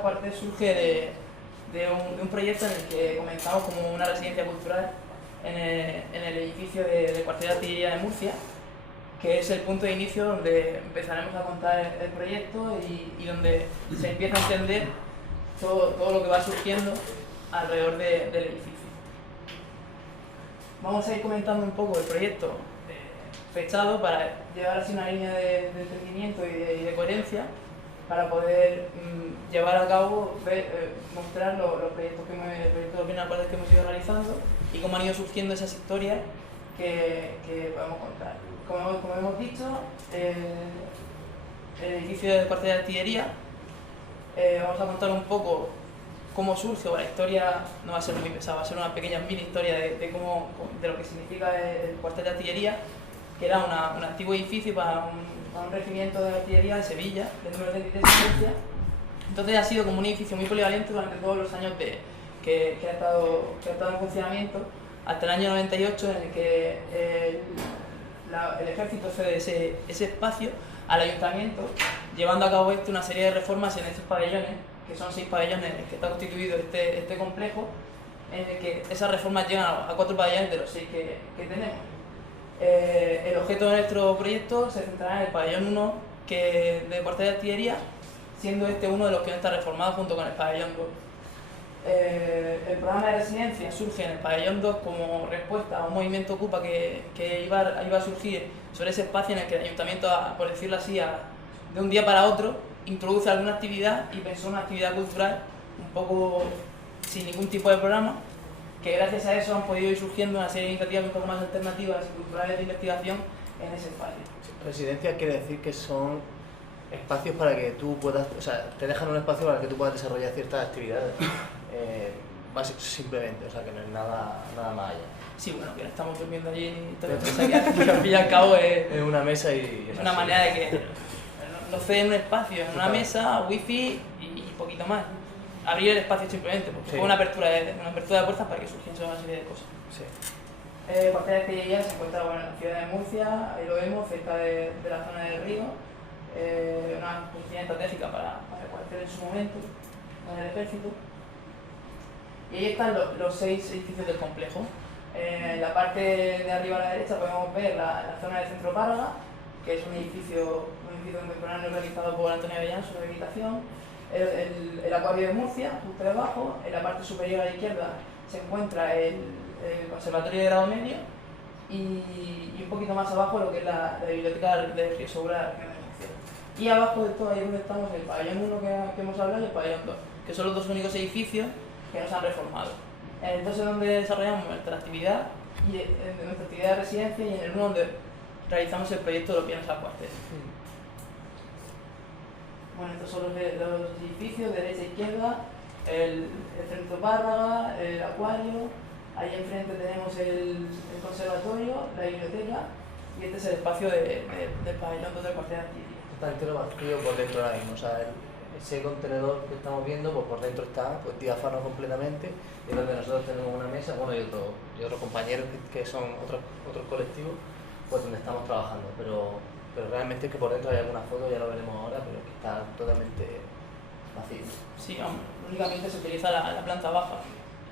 Cuartel surge de un proyecto en el que comenzamos como una residencia cultural en el edificio del Cuartel de Artillería de Murcia, que es el punto de inicio donde empezaremos a contar el proyecto y donde se empieza a entender todo lo que va surgiendo alrededor del edificio. Vamos a ir comentando un poco el proyecto fechado para llevar así una línea de entendimiento y de coherencia para poder llevar a cabo, mostrar los proyectos los bienes acuerdos que hemos ido realizando y cómo han ido surgiendo esas historias que podemos contar. Como hemos dicho, el edificio del Cuartel de Artillería, vamos a contar un poco cómo surge, o la historia no va a ser muy pesada, va a ser una pequeña mini historia de lo que significa el Cuartel de Artillería, que era un antiguo edificio para un regimiento de artillería de Sevilla, del número 33 de Murcia. Entonces ha sido como un edificio muy polivalente durante todos los años que ha estado en funcionamiento, hasta el año 98, en el que el ejército cede ese espacio al ayuntamiento, llevando a cabo una serie de reformas en estos pabellones, que son 6 pabellones en los que está constituido este complejo, en el que esas reformas llegan a 4 pabellones de los 6 que tenemos. El objeto de nuestro proyecto se centrará en el pabellón 1 del Cuartel de Artillería, siendo este uno de los que no está reformado junto con el pabellón 2. El programa de residencia surge en el pabellón 2 como respuesta a un movimiento Ocupa que iba a surgir sobre ese espacio en el que el ayuntamiento, por decirlo así, de un día para otro, introduce alguna actividad y pensó una actividad cultural un poco sin ningún tipo de programa, que gracias a eso han podido ir surgiendo una serie de iniciativas un poco más alternativas y culturales de investigación en ese espacio. Residencia quiere decir que son espacios para que tú puedas, o sea, te dejan un espacio para que tú puedas desarrollar ciertas actividades, simplemente, o sea, que no es nada más allá. Sí, bueno, que no estamos durmiendo allí y todo eso, que al fin y al cabo es una mesa y una manera de que nos ceden un espacio, en una mesa, wifi y poquito más. Abrir el espacio simplemente, porque fue una apertura de puertas para que surgiese una serie de cosas. Sí. El Cuartel de Artillería se encuentra en la ciudad de Murcia, ahí lo vemos, cerca de la zona del río, una posición estratégica para el cuartel en su momento, para el ejército. Y ahí están los 6 edificios del complejo. En la parte de arriba a la derecha podemos ver la zona del Centro Párraga, que es un edificio contemporáneo realizado por Antonio Avellán sobre vegetación. El acuario de Murcia, justo debajo. En la parte superior a la izquierda se encuentra el conservatorio de grado medio y un poquito más abajo lo que es la biblioteca de Río Segura de la región de Murcia. Y abajo de todo, ahí donde estamos, el pabellón 1 que hemos hablado y el pabellón 2, que son los 2 únicos edificios que nos han reformado. Entonces, donde desarrollamos nuestra actividad, nuestra actividad de residencia, y en el 1 donde realizamos el proyecto de los bienes al cuartel. Bueno, estos son los edificios, de derecha a izquierda, el Centro Párraga, el acuario, ahí enfrente tenemos el conservatorio, la biblioteca, y este es el espacio del pabellón del Cuartel de Artillería. Totalmente lo vacío por dentro ahora mismo, o sea, ese contenedor que estamos viendo, pues por dentro está diáfano completamente, y donde nosotros tenemos una mesa, bueno, y otros compañeros que son otros colectivos, pues donde estamos trabajando, pero realmente es que por dentro hay algunas fotos, ya lo veremos ahora, pero que está totalmente vacío. Sí, hombre, únicamente se utiliza la planta baja.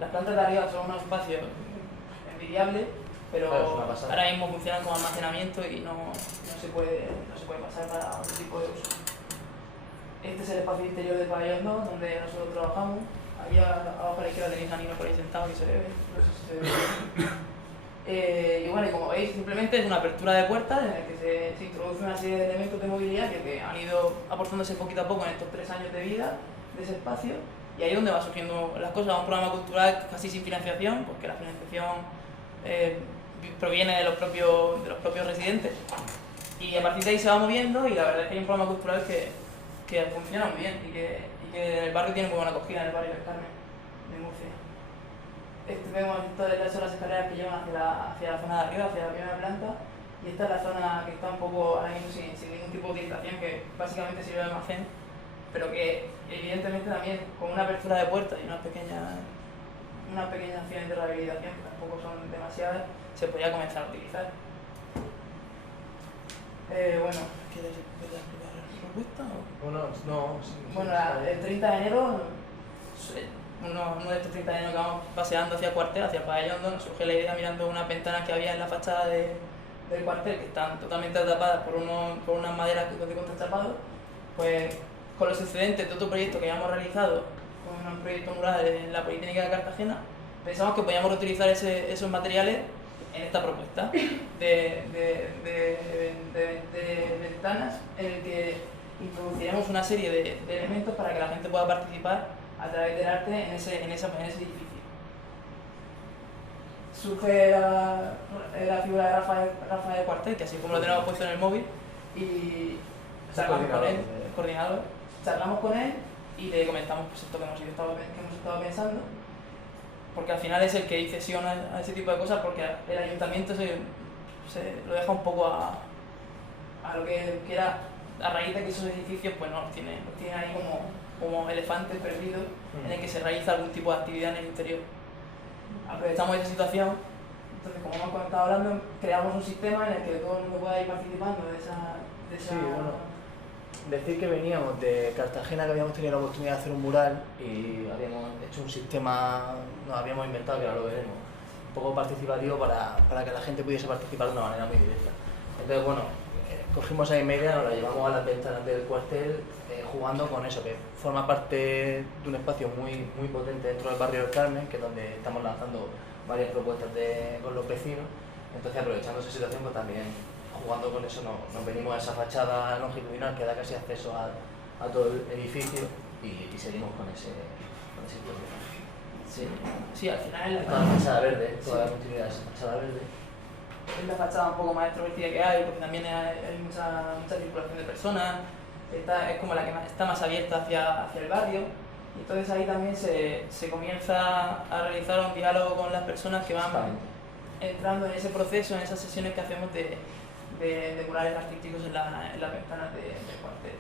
Las plantas de arriba son unos espacios envidiables, pero claro, ahora mismo funcionan como almacenamiento y no se puede pasar para otro tipo de uso. Este es el espacio interior del pabellón 2, donde nosotros trabajamos. Allá abajo a la izquierda tenéis a Nino por ahí sentado, que se ve, no sé si se ve. Y bueno, y como veis, simplemente es una apertura de puertas en la que se introduce una serie de elementos de mobiliario que han ido aportándose poquito a poco en estos 3 años de vida de ese espacio, y ahí es donde va surgiendo las cosas. Un programa cultural casi sin financiación, porque la financiación proviene de los propios residentes, y a partir de ahí se va moviendo, y la verdad es que hay un programa cultural que funciona muy bien y que en el barrio tiene muy buena acogida, en el barrio del Carmen de Murcia. Vemos estas son las escaleras que llevan hacia la zona de arriba, hacia la primera planta, y esta es la zona que está un poco ahora mismo sin ningún tipo de utilización, que básicamente sirve de almacén, pero que evidentemente también con una apertura de puertas y unas pequeñas acciones de rehabilitación, que tampoco son demasiadas, se podría comenzar a utilizar. Bueno, ¿quieres explicar un poco? propuesta? ¿O? Bueno, no. Bueno, el 30 de enero, uno de estos 30 de enero que vamos paseando hacia el cuartel, hacia el pabellón, nos surge la idea mirando unas ventanas que había en la fachada del cuartel, que están totalmente tapadas por unas maderas de contrachapado, pues con los excedentes de otro proyecto que habíamos realizado, con un proyecto mural en la Politécnica de Cartagena, pensamos que podíamos reutilizar esos materiales en esta propuesta de ventanas en el que introduciremos una serie de elementos para que la gente pueda participar a través del arte en ese edificio. Surge la figura de Rafael Cuartel, que así como lo tenemos puesto en el móvil, y charlamos con él, el coordinador, charlamos con él y le comentamos pues, esto que hemos estado pensando, porque al final es el que dice sí o no a ese tipo de cosas, porque el ayuntamiento se lo deja un poco a lo que quiera, a raíz de que esos edificios pues no los tienen ahí como elefantes perdidos en el que se realiza algún tipo de actividad en el interior. Aprovechamos esa situación, entonces como hemos estado hablando, creamos un sistema en el que todo el mundo pueda ir participando de esa... Sí, bueno, decir que veníamos de Cartagena, que habíamos tenido la oportunidad de hacer un mural y habíamos hecho un sistema, nos habíamos inventado, que ahora lo veremos, un poco participativo para que la gente pudiese participar de una manera muy directa. Entonces, bueno, cogimos esa media, nos la llevamos a las ventanas del cuartel, jugando con eso, que forma parte de un espacio muy potente dentro del barrio del Carmen, que es donde estamos lanzando varias propuestas con los vecinos. Entonces, aprovechando esa situación, pues también jugando con eso nos venimos a esa fachada longitudinal que da casi acceso a todo el edificio y seguimos con ese Sí, sí, al final es toda la fachada verde, toda la continuidad de esa fachada verde. Es la fachada un poco más extrovertida que hay, porque también hay mucha circulación de personas, es como la que está más abierta hacia el barrio, y entonces ahí también se comienza a realizar un diálogo con las personas que van entrando en ese proceso, en esas sesiones que hacemos de murales artísticos en las ventanas del cuartel.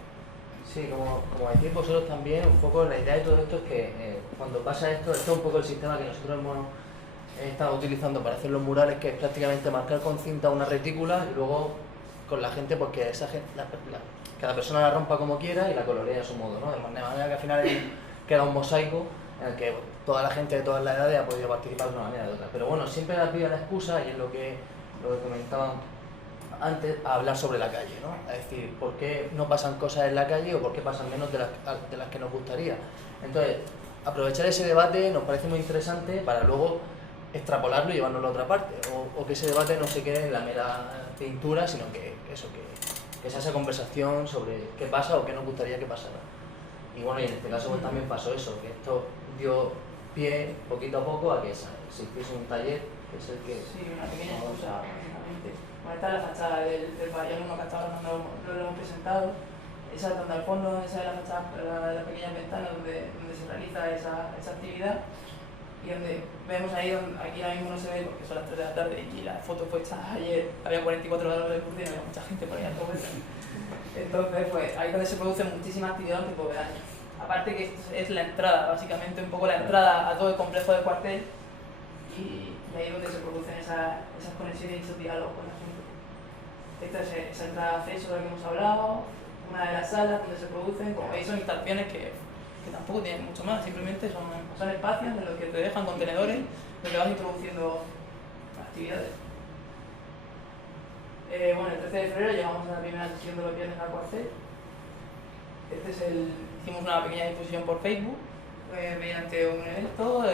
Sí, como decís vosotros también, un poco la idea de todo esto es que cuando pasa esto es un poco el sistema que nosotros hemos estado utilizando para hacer los murales, que es prácticamente marcar con cinta una retícula y luego con la gente, porque cada persona la rompa como quiera y la colorea a su modo, ¿no? De manera que al final queda un mosaico en el que toda la gente de todas las edades ha podido participar de una manera o de otra. Pero bueno, siempre la pide la excusa, y es lo que comentaban antes, a hablar sobre la calle, ¿no? Es decir, ¿por qué no pasan cosas en la calle o por qué pasan menos de las que nos gustaría? Entonces, aprovechar ese debate nos parece muy interesante para luego extrapolarlo y llevarlo a otra parte, o que ese debate no se quede en la mera pintura, sino que sea esa conversación sobre qué pasa o qué nos gustaría que pasara. Y bueno, y en este caso pues, también pasó eso, que esto dio pie poquito a poco a que se hiciese un taller, que es el que... Sí, una pequeña excusa, básicamente. Bueno, esta es la fachada del pabellón 1 que hasta ahora no lo hemos presentado. Esa donde al fondo, esa es la fachada, la pequeña ventana donde se realiza esa actividad. Y donde vemos ahí, aquí ahora mismo no se ve porque son las 3 de la tarde y la foto fue hecha ayer, había 44 grados de curso y había mucha gente por ahí a todo vuelta. Entonces, pues ahí es donde se produce muchísima actividad durante todo el año. Aparte que es la entrada, básicamente un poco la entrada a todo el complejo del cuartel, y ahí es donde se producen esas conexiones y esos diálogos con la gente. Esta es esa entrada de acceso de la que hemos hablado, una de las salas donde se producen, como veis son instalaciones que tampoco tienen mucho más, simplemente son espacios en los que te dejan contenedores donde vas introduciendo actividades. Bueno, el 13 de febrero llegamos a la primera sesión de los viernes al cuartel. Hicimos una pequeña difusión por Facebook mediante un evento,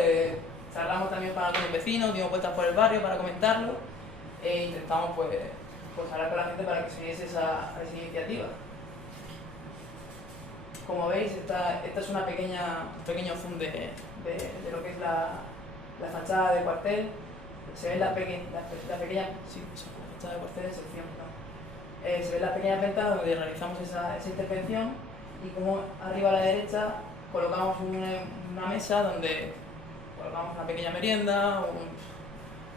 charlamos también con los vecinos, dimos vueltas por el barrio para comentarlo e intentamos pues hablar con la gente para que se uniese a esa iniciativa. Como veis, esta es un pequeño zoom de lo que es la fachada del cuartel. Se ven la pequeña fachada del cuartel en sección, ¿no? Se ven las pequeñas ventanas donde realizamos esa intervención, y como arriba a la derecha colocamos una mesa donde colocamos una pequeña merienda,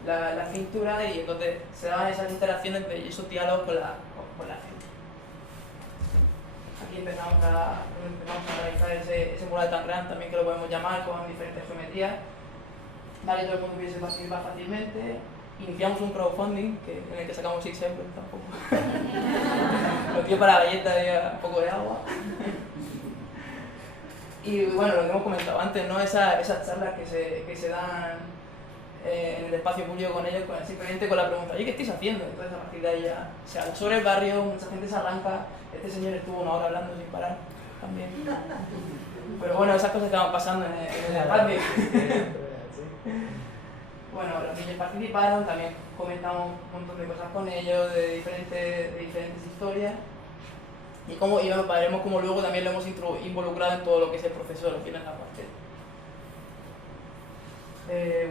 la cintura, y entonces se daban esas interacciones y esos diálogos con la gente. Aquí empezamos a realizar ese mural tan grande, también que lo podemos llamar, con diferentes geometrías, para que todo el mundo pudiese participar fácilmente. iniciamos un crowdfunding en el que sacamos 6 euros tampoco. Lo tío para galletas y un poco de agua. Y bueno, lo que hemos comentado antes, ¿no? Esas charlas que se dan en el espacio público con ellos, simplemente con la pregunta, oye, ¿qué estáis haciendo? Entonces a partir de ahí ya se habla sobre el barrio, mucha gente se arranca, este señor estuvo 1 hora hablando sin parar también. Pero bueno, esas cosas estaban pasando en el espacio. Bueno, los niños participaron, también comentamos un montón de cosas con ellos, de diferentes historias. Y veremos cómo luego también lo hemos involucrado en todo lo que es el proceso de lo que viene en la cuartel.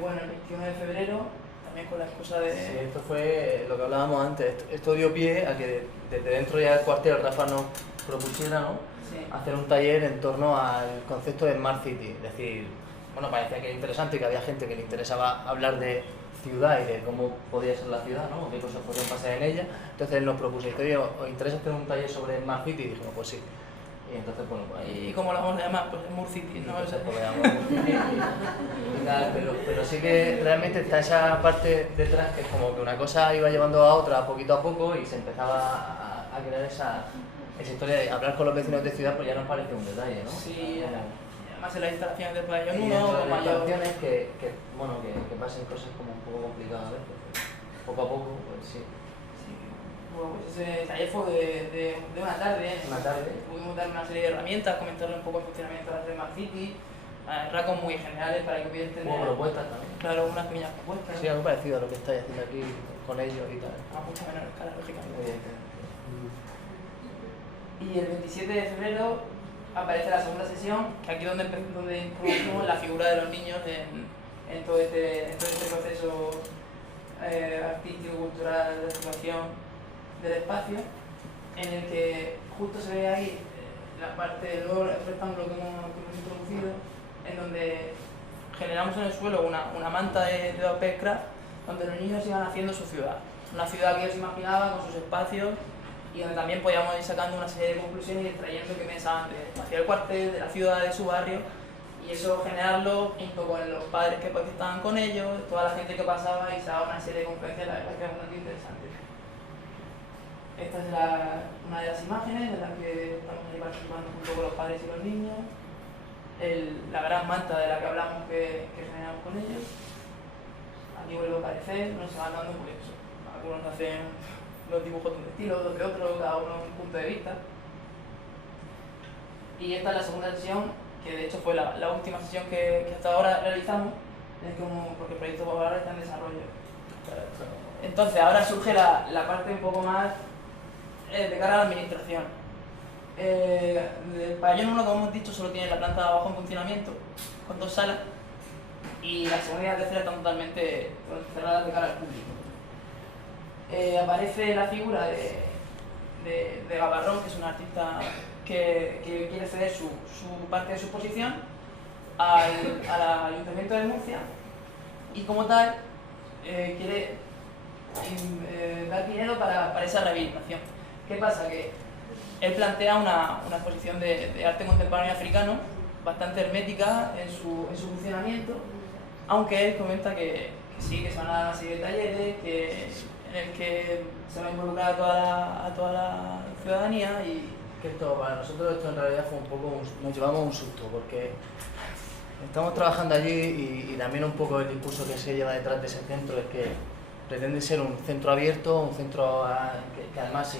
Bueno, el 21 de febrero, también con la excusa de... Sí, esto fue lo que hablábamos antes. Esto dio pie a que desde dentro ya del cuartel Rafa nos propusiera, ¿no? Sí. Hacer un taller en torno al concepto de Smart City. Es decir, bueno, parecía que era interesante, que había gente que le interesaba hablar de ciudad y de cómo podía ser la ciudad, ¿no? Qué cosas podían pasar en ella. Entonces él nos propuso, oye, ¿os interesa hacer un taller sobre Smart City? Y dijimos, pues sí. Y entonces, bueno, pues ahí... ¿Y cómo lo vamos a llamar? Pues Smart City, ¿no? Entonces, pues, pero sí que realmente está esa parte detrás que es como que una cosa iba llevando a otra poquito a poco y se empezaba a crear esa historia de hablar con los vecinos de ciudad, pues ya nos parece un detalle, ¿no? Sí, además en las instalaciones del pabellón 1 y dentro de o las mayor. instalaciones que pasen cosas como un poco complicadas a veces, poco a poco, pues sí. Bueno, pues ese taller fue de una tarde. Una tarde. Pudimos dar una serie de herramientas, comentarle un poco el funcionamiento de la Smart City, rasgos muy generales para que pudieran tener... Como propuestas también. Claro, unas pequeñas propuestas. Sí, algo parecido a lo que estáis haciendo aquí con ellos y tal. A mucha menor escala, lógicamente. Evidentemente. Y el 27 de febrero aparece la segunda sesión, que aquí donde introducimos la figura de los niños en todo este proceso artístico, cultural, de situación del espacio, en el que justo se ve ahí la parte del nuevo rectángulo que hemos introducido, en donde generamos en el suelo una manta de Doppelcraft, donde los niños iban haciendo su ciudad. Una ciudad que ellos imaginaban con sus espacios y donde también podíamos ir sacando una serie de conclusiones y extrayendo qué pensaban del espacio del cuartel, de la ciudad, de su barrio, y eso generarlo junto con los padres que estaban con ellos, toda la gente que pasaba y se daba una serie de conferencias, la verdad que es bastante interesante. Esta es una de las imágenes en las que estamos ahí participando junto con los padres y los niños. La gran manta de la que hablamos que generamos con ellos. Aquí vuelve a aparecer, nos se van dando por eso. Algunos hacen los dibujos de un estilo, otros de otro, cada uno un punto de vista. Y esta es la segunda sesión, que de hecho fue la última sesión que hasta ahora realizamos, porque el proyecto ahora está en desarrollo. Entonces ahora surge la parte un poco más de cara a la administración. El pabellón 1, como hemos dicho, solo tiene la planta de abajo en funcionamiento, con 2 salas, y la segunda y la tercera están totalmente cerradas de cara al público. Aparece la figura de Gavarrón, que es un artista que quiere ceder su parte de su exposición al Ayuntamiento de Murcia, y como tal quiere dar dinero para esa rehabilitación. ¿Qué pasa? Que él plantea una exposición de arte contemporáneo africano bastante hermética en su funcionamiento, aunque él comenta que sí, que se van a dar una serie de talleres, en el que se va a involucrar a toda la ciudadanía. Y que para nosotros esto en realidad fue un poco, nos llevamos un susto, porque estamos trabajando allí y también un poco el discurso que se lleva detrás de ese centro es que pretende ser un centro abierto, un centro que además sí,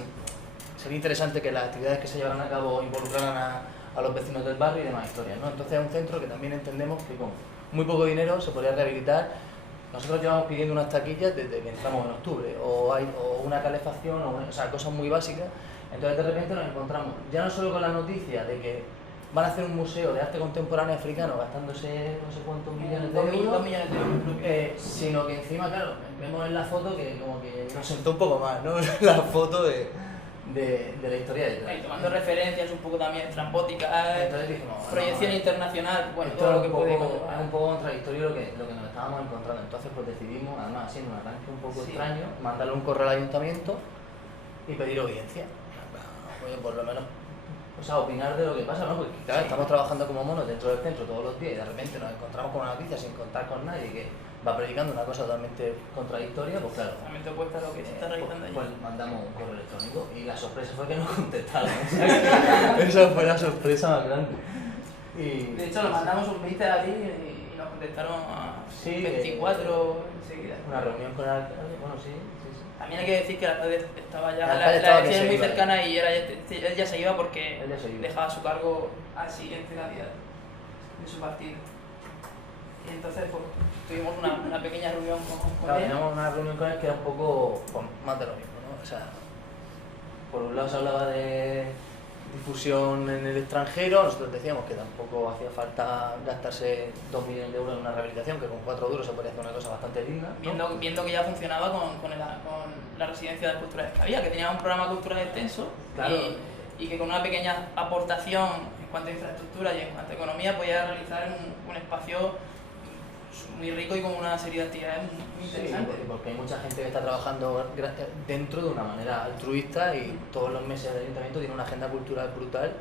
sería interesante que las actividades que se llevaran a cabo involucraran a los vecinos del barrio y demás historias, ¿no? Entonces es un centro que también entendemos que con muy poco dinero se podría rehabilitar. Nosotros llevamos pidiendo unas taquillas desde que entramos en octubre, o una calefacción, o sea, cosas muy básicas. Entonces de repente nos encontramos, ya no solo con la noticia de que van a hacer un museo de arte contemporáneo africano gastándose no sé cuántos millones de euros, 2 millones de euros. Sino que encima, claro, vemos en la foto que como que nos sentó un poco más, ¿no? La foto de la historia detrás. Y tomando referencias un poco también estrambóticas, Entonces dijimos, proyección internacional, bueno, esto todo lo es que un puede poco, conllevar. es un poco contradictorio lo que nos estábamos encontrando. Entonces pues decidimos, además haciendo un arranque un poco extraño, mandarle un correo al ayuntamiento y pedir audiencia. Oye, por lo menos, o sea, opinar de lo que pasa, ¿no? Porque claro, estamos trabajando como monos dentro del centro todos los días y de repente nos encontramos con una noticia sin contar con nadie que va predicando una cosa totalmente contradictoria, pues claro. Totalmente opuesta a lo que se está realizando allí. Pues mandamos un correo electrónico y la sorpresa fue que nos contestaron. Esa fue la sorpresa más grande. Y, de hecho, lo mandamos un 20 de abril y nos contestaron a 24 enseguida. Una reunión con el alcalde, bueno, sí. También hay que decir que el alcalde estaba ya, la elección es muy cercana y él ya se iba porque iba. dejaba su cargo al siguiente candidato de su partido. Y entonces pues, tuvimos una pequeña reunión con él. Teníamos una reunión con él que era un poco pues, más de lo mismo, ¿no? O sea, por un lado se hablaba de difusión en el extranjero, nosotros decíamos que tampoco hacía falta gastarse 2 millones de euros en una rehabilitación, que con 4 duros se podría hacer una cosa bastante digna, ¿no? Viendo que ya funcionaba con la residencia de culturales que había, que tenía un programa cultural extenso, claro. y que con una pequeña aportación en cuanto a infraestructura y en cuanto a economía podía realizar un espacio muy rico y con una serie de actividades muy interesantes. Sí, porque hay mucha gente que está trabajando dentro de una manera altruista y todos los meses el ayuntamiento tiene una agenda cultural brutal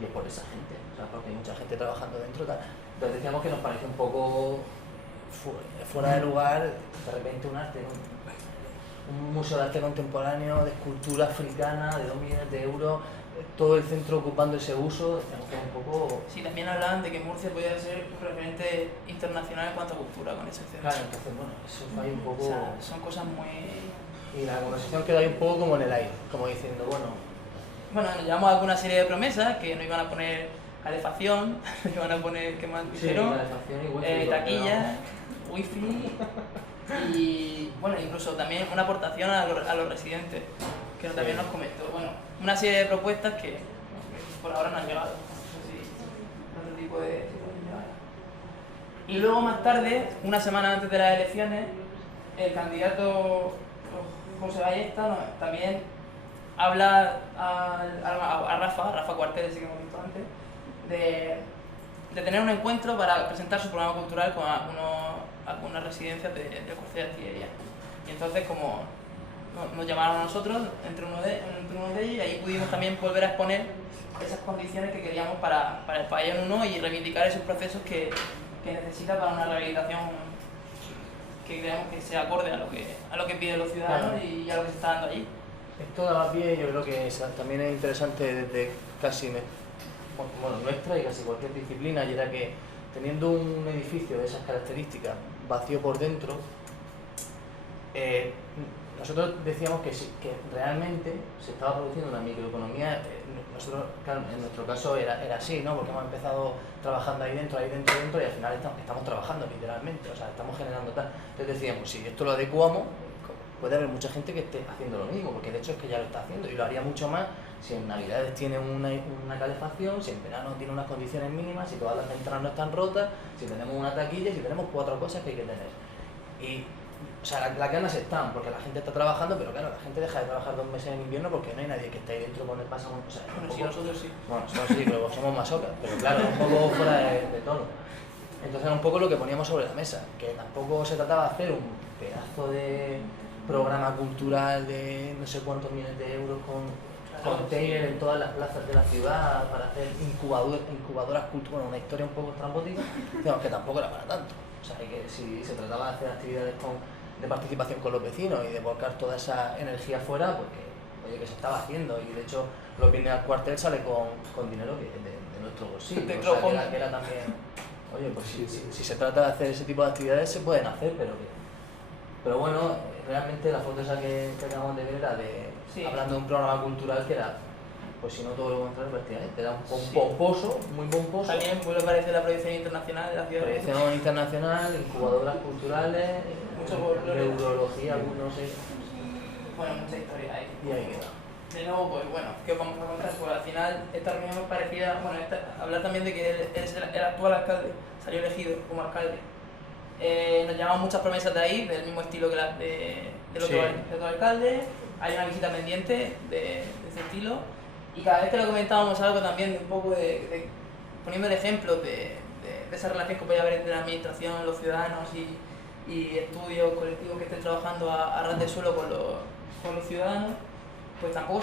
y es por esa gente, o sea, porque hay mucha gente trabajando dentro. Entonces decíamos que nos parece un poco fuera de lugar de repente un museo de arte contemporáneo de escultura africana de 2 millones de euros, todo el centro ocupando ese uso. Decíamos que es un poco... Sí, también hablaban de que Murcia podía ser un referente internacional en cuanto a cultura con ese centro. Claro, entonces bueno, eso fue ahí un poco... O sea, son cosas muy... Y la conversación quedó ahí un poco como en el aire, como diciendo, bueno... Bueno, nos llevamos a alguna serie de promesas, que nos iban a poner calefacción, nos iban a poner, ¿qué más dijeron? Calefacción y wifi. Taquillas, wifi y, bueno, incluso también una aportación a los residentes, que también nos comentó. Bueno, una serie de propuestas que por ahora no han llegado. No sé si otro tipo de... Y luego más tarde, una semana antes de las elecciones, el candidato José Ballesta también habla a Rafa Cuartel, ese que hemos visto antes, de tener un encuentro para presentar su programa cultural con algunas residencias del Cuartel de Artillería. Y entonces, como nos llamaron a nosotros, entre uno de ellos, y ahí pudimos también volver a exponer esas condiciones que queríamos para el pabellón 1 y reivindicar esos procesos que necesita para una rehabilitación que creemos que sea acorde a lo que piden los ciudadanos, claro, y a lo que se está dando allí. Esto daba pie, yo creo que también es interesante desde casi nuestra y casi cualquier disciplina, y era que teniendo un edificio de esas características vacío por dentro, nosotros decíamos que realmente se estaba produciendo una microeconomía. Nosotros, claro, en nuestro caso era así, ¿no? Porque hemos empezado trabajando ahí dentro, y al final estamos trabajando literalmente, o sea, estamos generando tal. Entonces decíamos, si esto lo adecuamos, puede haber mucha gente que esté haciendo lo mismo, porque de hecho es que ya lo está haciendo, y lo haría mucho más si en Navidades tiene una calefacción, si en verano tiene unas condiciones mínimas, si todas las ventanas no están rotas, si tenemos una taquilla, si tenemos 4 cosas que hay que tener. Y, o sea, las ganas están, porque la gente está trabajando, pero claro, la gente deja de trabajar 2 meses en invierno porque no hay nadie que esté ahí dentro con el pasamo. O sea, bueno, sí, nosotros sí. Bueno, nosotros sí, pero somos masocas, pero claro, un poco fuera de tono. Entonces era un poco lo que poníamos sobre la mesa, que tampoco se trataba de hacer un pedazo de programa cultural de no sé cuántos millones de euros con containers en todas las plazas de la ciudad para hacer incubadoras culturales, una historia un poco estrambótica, digamos que tampoco era para tanto. O sea, que si se trataba de hacer actividades de participación con los vecinos y de volcar toda esa energía fuera, pues que se estaba haciendo, y de hecho los viernes al cuartel sale con dinero que de nuestro bolsillo, o sea, que era también, oye, pues si se trata de hacer ese tipo de actividades se pueden hacer, pero bueno, realmente la foto esa que acabamos de ver era hablando de un programa cultural que era, pues si no todo lo contrario, prácticamente era pomposo, muy pomposo. También vuelve a aparecer la proyección internacional de la ciudad. Proyección internacional, incubadoras culturales, neurología, no sé. Bueno, mucha historia ahí. Y ahí queda. De nuevo, pues bueno, ¿qué os vamos a contar? Pues al final esta reunión es parecida, bueno, hablar también de que él es el actual alcalde, salió elegido como alcalde. Nos llaman muchas promesas de ahí, del mismo estilo que las del otro alcalde. Hay una visita pendiente de ese estilo. Y cada vez que lo comentábamos algo también de un poco poniendo el ejemplo de esa relación que puede haber entre la administración, los ciudadanos y estudios colectivos que estén trabajando a ras de suelo con los ciudadanos, pues tampoco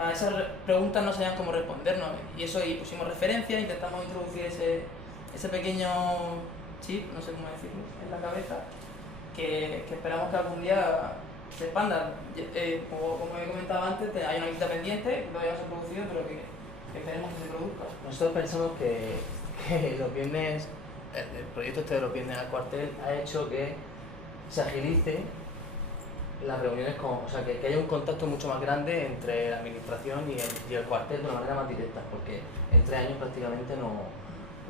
a esas preguntas no sabían cómo respondernos. Y eso, y pusimos referencias, intentamos introducir ese pequeño chip, no sé cómo decirlo, en la cabeza, que esperamos que algún día se expanda. Como he comentado antes, hay una visita pendiente que todavía no se ha producido, pero que esperemos que se produzca. Nosotros pensamos que los viernes, el proyecto este de los viernes al cuartel ha hecho que se agilice las reuniones, o sea, que haya un contacto mucho más grande entre la administración y el cuartel de una manera más directa, porque en 3 años prácticamente no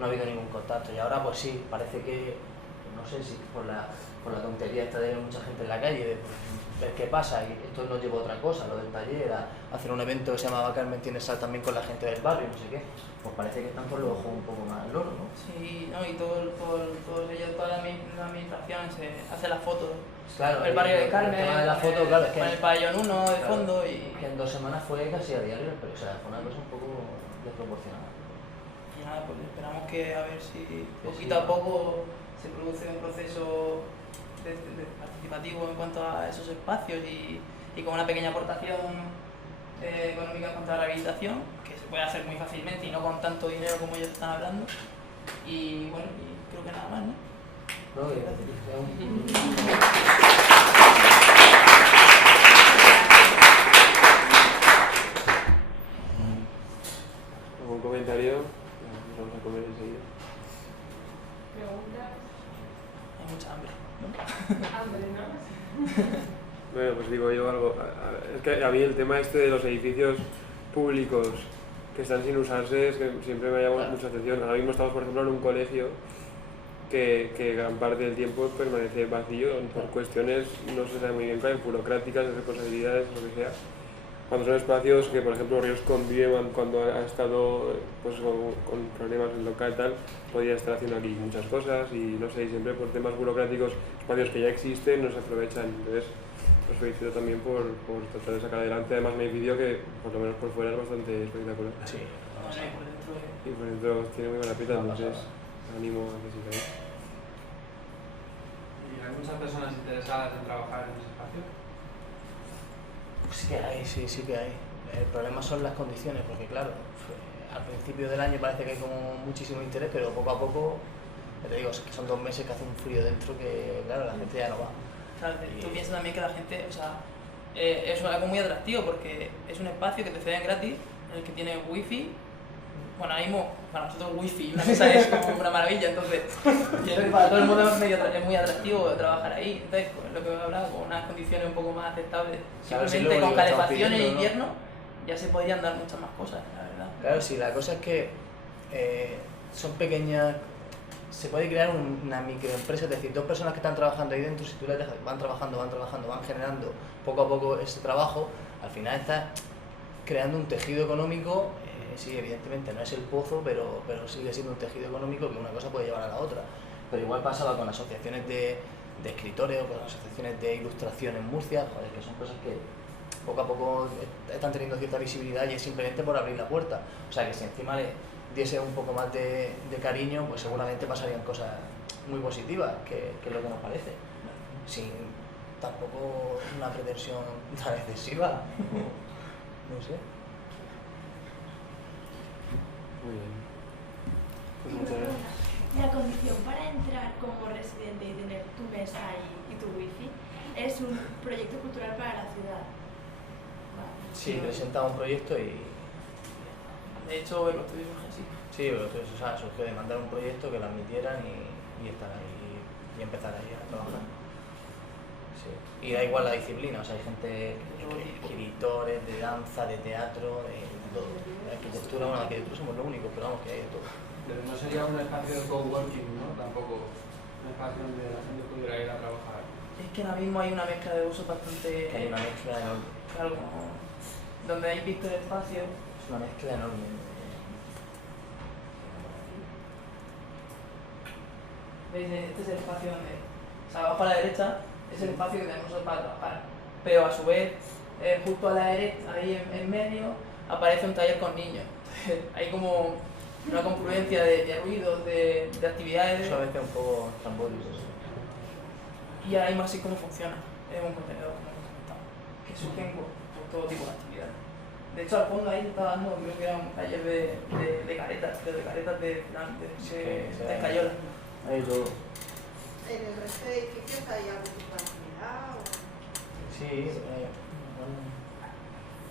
ha habido ningún contacto. Y ahora pues sí, parece que, no sé si por la tontería esta de ver mucha gente en la calle, de ver qué pasa, y esto nos lleva a otra cosa, lo del taller, a hacer un evento que se llamaba Carmen tiene sal también con la gente del barrio, no sé qué, pues parece que están con los ojos un poco más al loro, ¿no? Sí, ¿no? Y toda la administración se hace las fotos. Claro, el barrio de Carmen, el tema de la foto, claro, es que con el pabellón 1 de claro, fondo y... que en 2 semanas fue casi a diario, pero o sea, fue una cosa un poco desproporcionada. Y nada, pues esperamos que a ver si poquito a poco se produce un proceso participativo en cuanto a esos espacios y con una pequeña aportación económica contra la rehabilitación, que se puede hacer muy fácilmente y no con tanto dinero como ellos están hablando. Y bueno, y creo que nada más, ¿no? No, ¿Algún comentario? Nos vamos a comer enseguida. ¿Preguntas? Hay mucha hambre, ¿no? Hambre, ¿no? Bueno, pues digo yo algo. Es que a mí el tema este de los edificios públicos que están sin usarse es que siempre me ha llamado mucha atención. Ahora mismo estamos, por ejemplo, en un colegio que gran parte del tiempo permanece vacío por cuestiones, no se sabe muy bien cuáles, burocráticas, de responsabilidades, lo que sea. Cuando son espacios que, por ejemplo, Ríos conviven cuando ha estado pues, con problemas en local y tal, podría estar haciendo aquí muchas cosas y no sé, siempre por temas burocráticos, espacios que ya existen no se aprovechan. Entonces, os felicito también por tratar de sacar adelante, además un edificio que, por lo menos por fuera, es bastante espectacular. Sí. Y por dentro tiene muy buena pinta, entonces animo a que sigáis. ¿Y hay muchas personas interesadas en trabajar en ese espacio? Sí que hay, sí que hay. El problema son las condiciones, porque claro, al principio del año parece que hay como muchísimo interés, pero poco a poco, ya te digo, es que son 2 meses que hace un frío dentro que, claro, la gente ya no va. Claro, tú piensas también que la gente, o sea, es algo muy atractivo porque es un espacio que te ceden gratis, en el que tiene wifi. Bueno, ahora mismo para nosotros wifi y una mesa es como una maravilla, entonces yo creo que para todo el mundo es muy atractivo trabajar ahí. Entonces, pues, lo que voy a hablar, con unas condiciones un poco más aceptables, Claro, simplemente sí, con calefacción en ¿no? invierno, ya se podrían dar muchas más cosas, la verdad. Claro, sí, la cosa es que son pequeñas, se puede crear una microempresa, es decir, 2 personas que están trabajando ahí dentro, si tú les dejas, van trabajando, van generando poco a poco ese trabajo, al final estás creando un tejido económico. Sí, evidentemente no es el pozo, pero sigue siendo un tejido económico que una cosa puede llevar a la otra. Pero igual pasaba con asociaciones de escritores o con asociaciones de ilustración en Murcia, joder, que son cosas que poco a poco están teniendo cierta visibilidad y es simplemente por abrir la puerta. O sea que si encima le diese un poco más de cariño, pues seguramente pasarían cosas muy positivas, que es lo que nos parece. Sin tampoco una pretensión tan excesiva, no sé. Muy bien. Pues muchas gracias. La condición para entrar como residente y tener tu mesa y tu wifi es un proyecto cultural para la ciudad. Sí, presenta un proyecto y... De hecho, lo tuvimos así. Sí, pero entonces, o sea, surgió de mandar un proyecto que lo admitieran y estar ahí y empezar ahí a trabajar. Sí. Y da igual la disciplina, o sea, hay gente, escritores, de danza, de teatro, de todo. De arquitectura, bueno, de arquitectura somos lo único, pero vamos, que hay de todo. Pero no sería un espacio de coworking, ¿no? Tampoco un espacio donde la gente pudiera ir a trabajar. Es que ahora mismo hay una mezcla de usos bastante... Que hay una mezcla enorme. Claro, como donde hay visto el espacio. Es una mezcla enorme. ¿Veis? Este es el espacio donde... O sea, abajo a la derecha es el espacio que tenemos nosotros para trabajar. Pero a su vez, justo a la derecha, ahí en medio, aparece un taller con niños. Entonces, hay como una confluencia de ruidos, de actividades. Eso a veces es un poco trambólico. Y ahora mismo así cómo funciona. Es un contenedor, como hemos comentado, que surgen por todo tipo de actividades. De hecho, al fondo ahí se está dando, creo que era un taller de caretas, de escayola. Hay todo.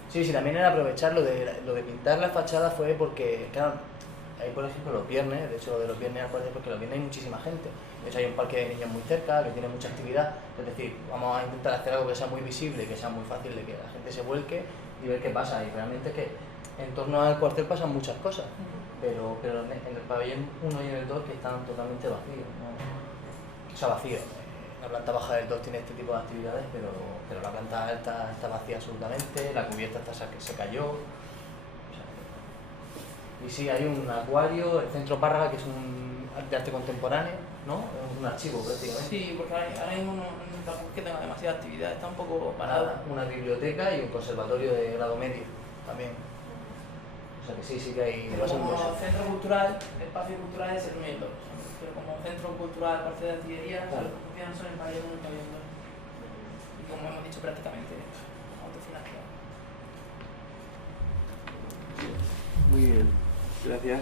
Sí, sí, también era aprovechar lo de pintar la fachada fue porque, claro, hay por ejemplo los viernes, de hecho lo de los viernes es porque los viernes hay muchísima gente. De hecho hay un parque de niños muy cerca que tiene mucha actividad, es decir, vamos a intentar hacer algo que sea muy visible, que sea muy fácil de que la gente se vuelque y ver qué pasa. Y realmente es que en torno al cuartel pasan muchas cosas, pero en el pabellón 1 y en el 2 que están totalmente vacíos, ¿no? O sea, vacíos. La planta baja del 2 tiene este tipo de actividades, pero la planta alta está vacía absolutamente, la cubierta se cayó. O sea, y sí, hay un acuario, el Centro Párraga, que es un de arte contemporáneo, ¿no? Es un archivo prácticamente. Sí, porque ahora mismo no es que tenga demasiada actividad, está un poco parada. Una biblioteca y un conservatorio de grado medio también. O sea que sí que hay... Pero como centro cultural, espacio cultural es el 1 y el 2. Pero como centro cultural, parte de artillería, claro, los que funcionan son el pabellón 1 y el pabellón 2. Y como hemos dicho, prácticamente autofinanciado. Muy bien, gracias.